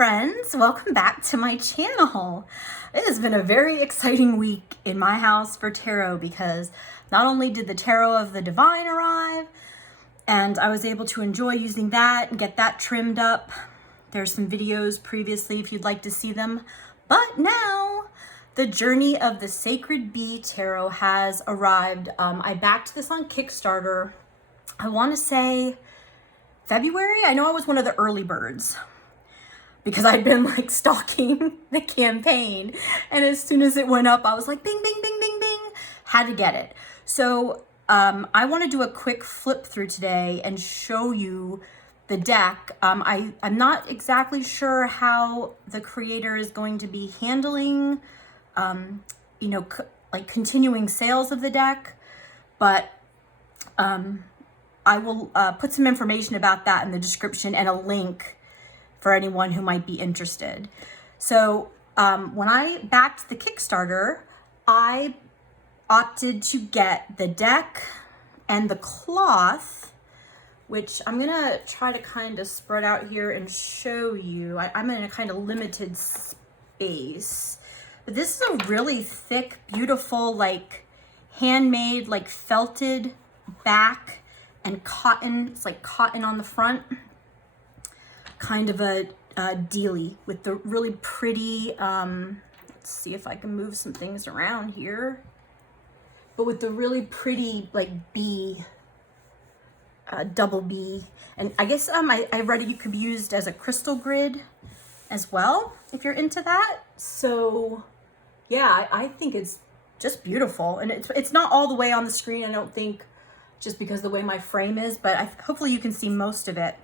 friends, welcome back to my channel. It has been a very exciting week in my house for tarot because not only did the Tarot of the Divine arrive and I was able to enjoy using that and get that trimmed up. There's some videos previously if you'd like to see them, but now the Journey of the Sacred Bee Tarot has arrived. I backed this on Kickstarter, I want to say February. I know I was one of the early birds because I'd been like stalking the campaign, and as soon as it went up I was like bing bing bing bing bing, had to get it. So I want to do a quick flip through today and show you the deck. I'm not exactly sure how the creator is going to be handling like continuing sales of the deck, but I will put some information about that in the description and a link for anyone who might be interested. So when I backed the Kickstarter, I opted to get the deck and the cloth, which I'm gonna try to kind of spread out here and show you. I'm in a kind of limited space, but this is a really thick, beautiful, like handmade, like felted back and cotton. It's like cotton on the front. Kind of a dealie with the really pretty, let's see if I can move some things around here, but with the really pretty like bee, double bee. And I guess I read it could be used as a crystal grid as well if you're into that. So yeah, I think it's just beautiful, and it's not all the way on the screen, I don't think, just because the way my frame is, but hopefully you can see most of it.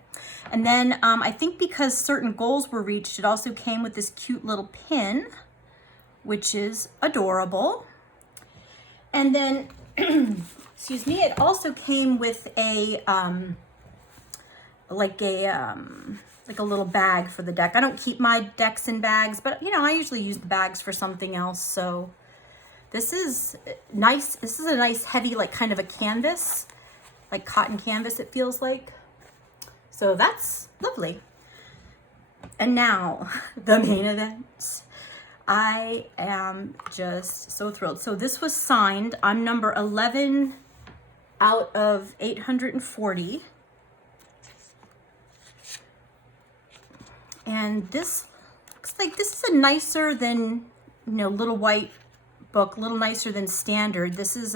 And then I think because certain goals were reached, it also came with this cute little pin, which is adorable. And then, excuse me, it also came with a like a little bag for the deck. I don't keep my decks in bags, but you know, I usually use the bags for something else. So this is nice. This is a nice heavy, like kind of a canvas, like cotton canvas it feels like. So that's lovely. And now the main event. I am just so thrilled. So this was signed. I'm number 11 out of 840. And this looks like this is a nicer than, you know, Little White book, a little nicer than standard. This is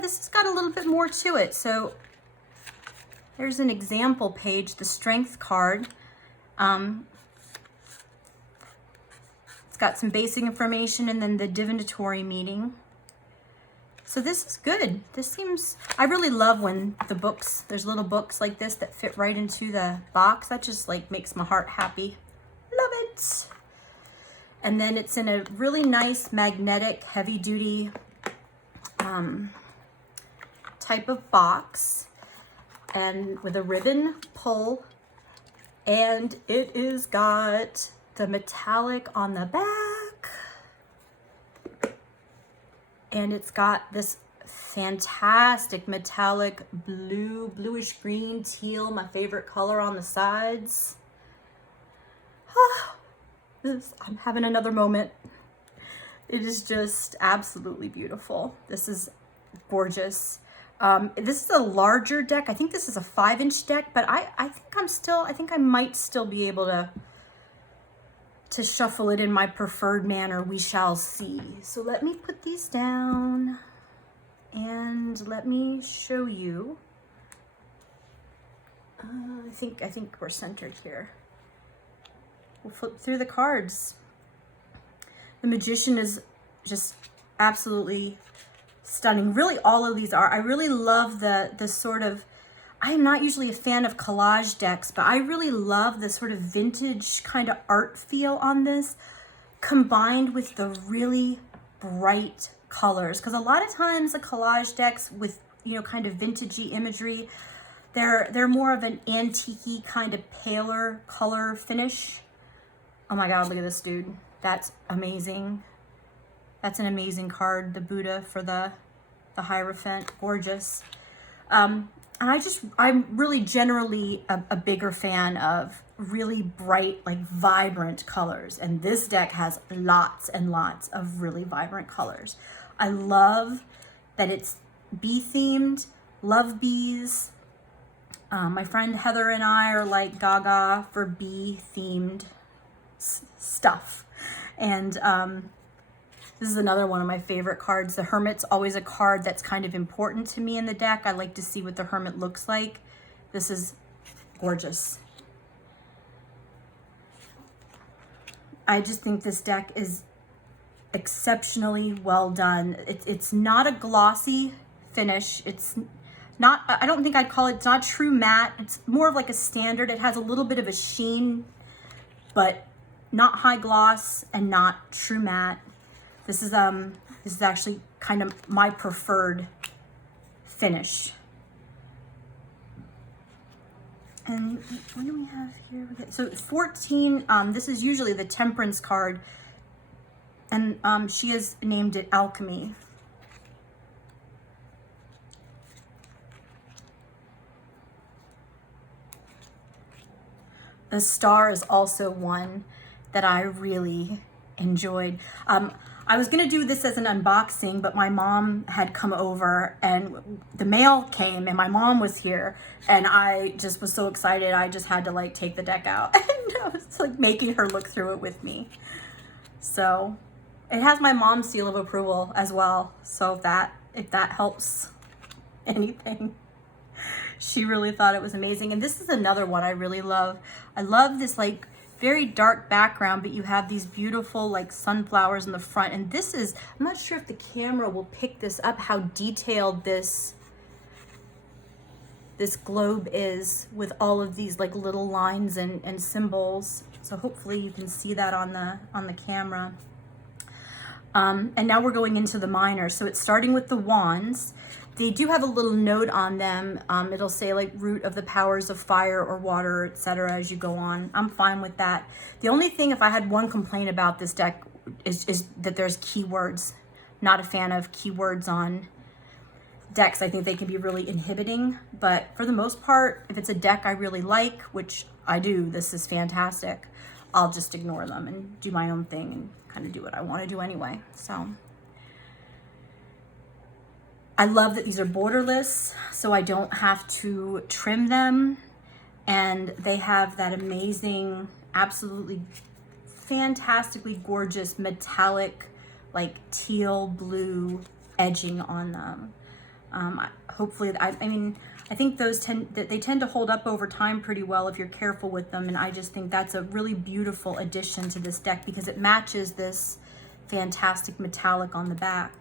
this has got a little bit more to it. So there's an example page, the Strength card. It's got some basic information and then the divinatory meaning. So this is good. This seems, I really love when there's little books like this that fit right into the box. That just like makes my heart happy. Love it. And then it's in a really nice magnetic, heavy duty type of box, and with a ribbon pull, and it is got the metallic on the back, and it's got this fantastic metallic bluish green, teal, my favorite color, on the sides. I'm having another moment. It is just absolutely beautiful. This is gorgeous. This is a larger deck. I think this is a 5-inch deck, but I think I might still be able to shuffle it in my preferred manner. We shall see. So let me put these down and let me show you. I think we're centered here. We'll flip through the cards. The Magician is just absolutely stunning. Really, all of these are. I really love the sort of, I'm not usually a fan of collage decks, but I really love the sort of vintage kind of art feel on this, combined with the really bright colors. Because a lot of times the collage decks with, you know, kind of vintagey imagery, they're more of an antique-y kind of paler color finish. Oh my God, look at this dude. That's amazing. That's an amazing card. The Buddha for the Hierophant, gorgeous. And I'm really generally a bigger fan of really bright, like vibrant colors. And this deck has lots and lots of really vibrant colors. I love that it's bee themed, love bees. My friend Heather and I are like gaga for bee themed stuff. And this is another one of my favorite cards. The Hermit's always a card that's kind of important to me in the deck. I like to see what the Hermit looks like. This is gorgeous. I just think this deck is exceptionally well done. It's not a glossy finish. It's not, I don't think I'd call it, it's not true matte. It's more of like a standard. It has a little bit of a sheen, but not high gloss and not true matte. This is actually kind of my preferred finish. And what do we have here? So 14, this is usually the Temperance card, and she has named it Alchemy. The Star is also one that I really enjoyed. I was gonna do this as an unboxing, but my mom had come over and the mail came and my mom was here and I just was so excited. I just had to like take the deck out and I was like making her look through it with me. So it has my mom's seal of approval as well. So if that helps anything, she really thought it was amazing. And this is another one I really love. I love this like very dark background, but you have these beautiful like sunflowers in the front. And this is, I'm not sure if the camera will pick this up, how detailed this globe is with all of these like little lines and symbols. So hopefully you can see that on the camera. And now we're going into the minor. So it's starting with the wands. They do have a little note on them. It'll say like root of the powers of fire or water, etc. as you go on. I'm fine with that. The only thing, if I had one complaint about this deck, is that there's keywords. Not a fan of keywords on decks. I think they can be really inhibiting. But for the most part, if it's a deck I really like, which I do, this is fantastic, I'll just ignore them and do my own thing and kind of do what I want to do anyway. So I love that these are borderless, so I don't have to trim them. And they have that amazing, absolutely fantastically gorgeous metallic, like teal blue edging on them. Hopefully, I mean, I think they tend to hold up over time pretty well if you're careful with them. And I just think that's a really beautiful addition to this deck because it matches this fantastic metallic on the back.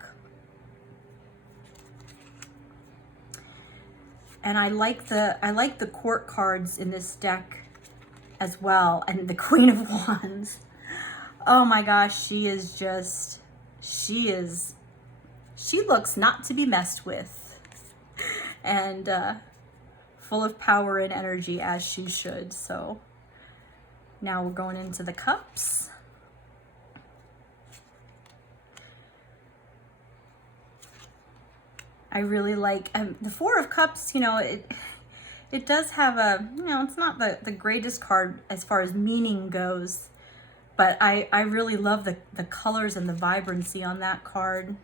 And I like the court cards in this deck as well. And the Queen of Wands. Oh my gosh, she looks not to be messed with. And full of power and energy as she should. So now we're going into the cups. I really like the Four of Cups. You know, it does have a, you know, it's not the greatest card as far as meaning goes, but I really love the colors and the vibrancy on that card.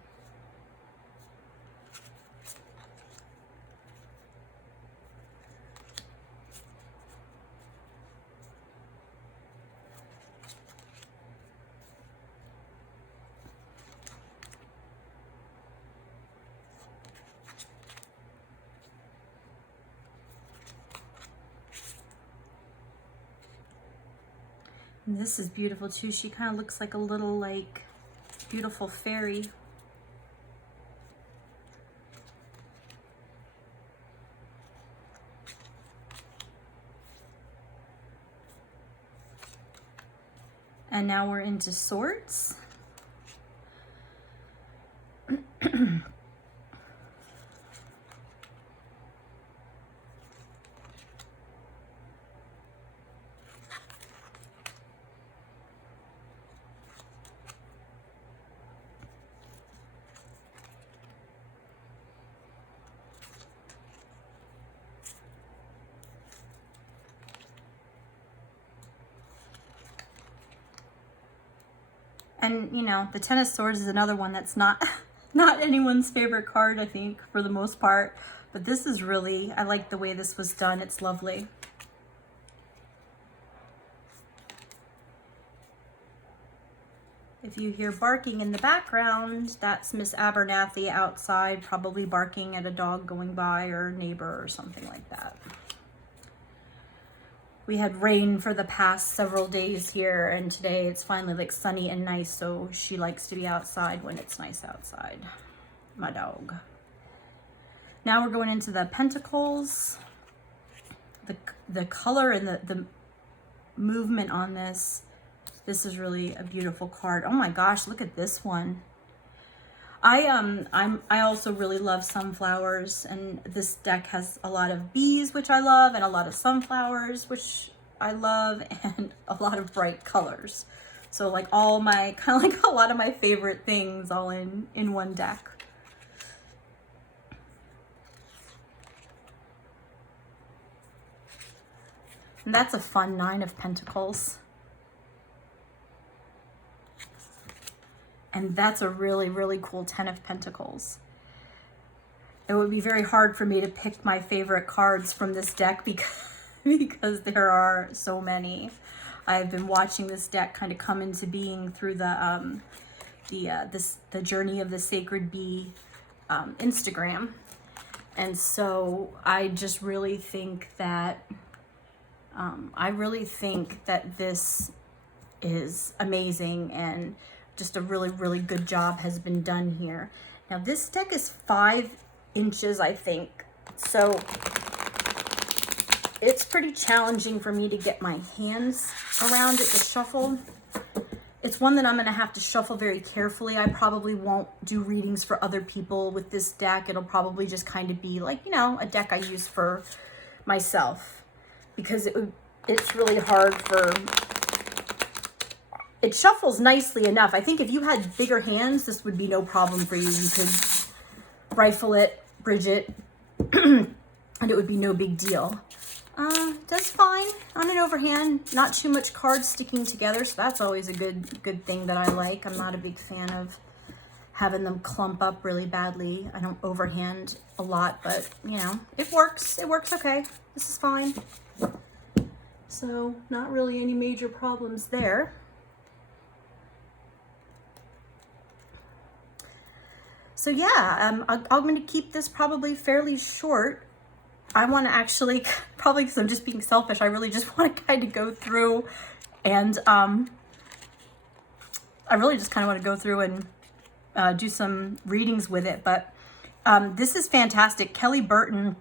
And this is beautiful too. She kind of looks like a little like beautiful fairy. And now we're into Swords. And you know, the Ten of Swords is another one that's not not anyone's favorite card, I think, for the most part. But this is really, I like the way this was done. It's lovely. If you hear barking in the background, that's Miss Abernathy outside, probably barking at a dog going by or a neighbor or something like that. We had rain for the past several days here, and today it's finally like sunny and nice, so she likes to be outside when it's nice outside, my dog. Now we're going into the Pentacles. The color and the movement on this. This is really a beautiful card. Oh my gosh, look at this one. I also really love sunflowers, and this deck has a lot of bees, which I love, and a lot of sunflowers, which I love, and a lot of bright colors. So like all my, kind of like a lot of my favorite things all in one deck. And that's a fun Nine of Pentacles. And that's a really, really cool Ten of Pentacles. It would be very hard for me to pick my favorite cards from this deck because there are so many. I've been watching this deck kind of come into being through the Journey of the Sacred Bee Instagram. And so I just really think that this is amazing, and just a really, really good job has been done here. Now this deck is 5 inches, I think. So it's pretty challenging for me to get my hands around it to shuffle. It's one that I'm gonna have to shuffle very carefully. I probably won't do readings for other people with this deck. It'll probably just kind of be like, you know, a deck I use for myself, because it's really hard for, it shuffles nicely enough. I think if you had bigger hands, this would be no problem for you. You could rifle it, bridge it, and it would be no big deal. Does fine on an overhand. Not too much cards sticking together, so that's always a good thing that I like. I'm not a big fan of having them clump up really badly. I don't overhand a lot, but you know, it works. It works okay. This is fine. So not really any major problems there. So yeah, I'm going to keep this probably fairly short. I want to actually, probably because I'm just being selfish, I really just want to kind of go through and I really just kind of want to go through and do some readings with it. But this is fantastic. Kelly Burton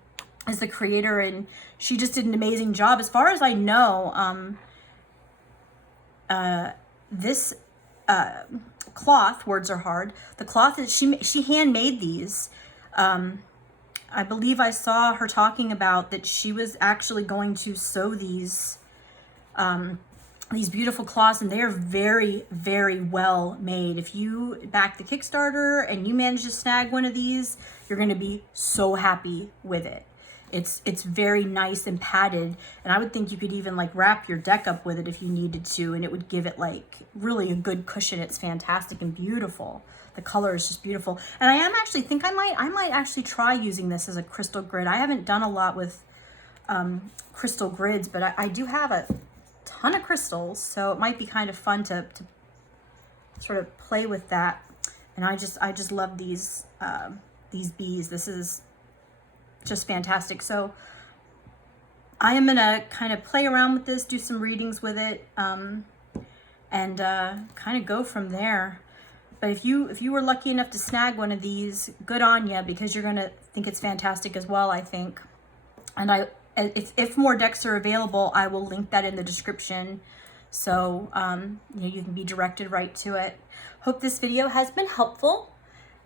is the creator, and she just did an amazing job. As far as I know, this cloth, words are hard, the cloth is, she handmade these. I believe I saw her talking about that she was actually going to sew these beautiful cloths, and they are very, very well made. If you back the Kickstarter and you manage to snag one of these, you're going to be so happy with it. It's very nice and padded, and I would think you could even like wrap your deck up with it if you needed to, and it would give it like really a good cushion. It's fantastic and beautiful. The color is just beautiful. And I think I might actually try using this as a crystal grid. I haven't done a lot with crystal grids, but I do have a ton of crystals, so it might be kind of fun to sort of play with that. And I just love these bees. This is just fantastic. So I am gonna kind of play around with this, do some readings with it, and kind of go from there. But if you were lucky enough to snag one of these, good on you, because you're gonna think it's fantastic as well, I think. And if more decks are available, I will link that in the description, so you can be directed right to it. Hope this video has been helpful,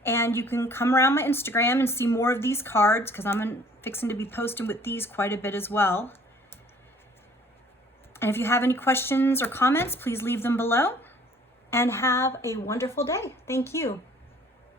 and you can come around my Instagram and see more of these cards, because I'm fixing to be posting with these quite a bit as well. And if you have any questions or comments, please leave them below. And have a wonderful day. Thank you.